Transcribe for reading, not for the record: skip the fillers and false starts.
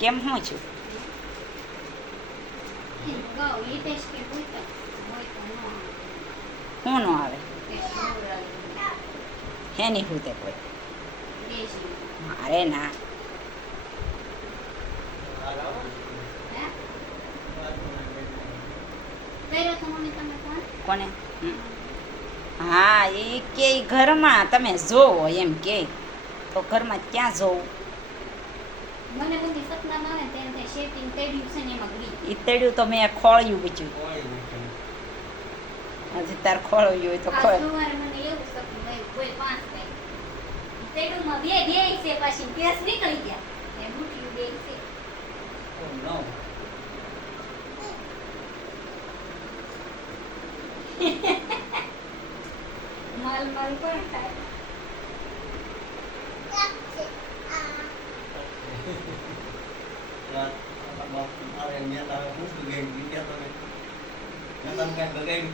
કેમ શું છું શું ન આવે હે નહીં હું તે કોઈ મારે ના કોને હા એ કે ઘરમાં તમે જોવો એમ કે તો ઘરમાં ક્યાં જોવું મને બધી સપના આવે ત્યારે તે શેટિંગ તેડ્યું છે ને એમાં ગઈ એ તેડ્યું તો મેં ખોળ્યું બીજું હજી તાર ખોળ્યું હોય તો આ ખોળ સવારે મને એવું સપનું આવ્યું કોઈ 5 થાય તેડુંમાં બે છે પાછી કેસ નીકળી ગયા એ બુટિયું બે છે માલ માલ પણ થાય અરે મેં તારે પૂછ્યું કે વિદ્યા તમે મેં તમને કઈ બગાડી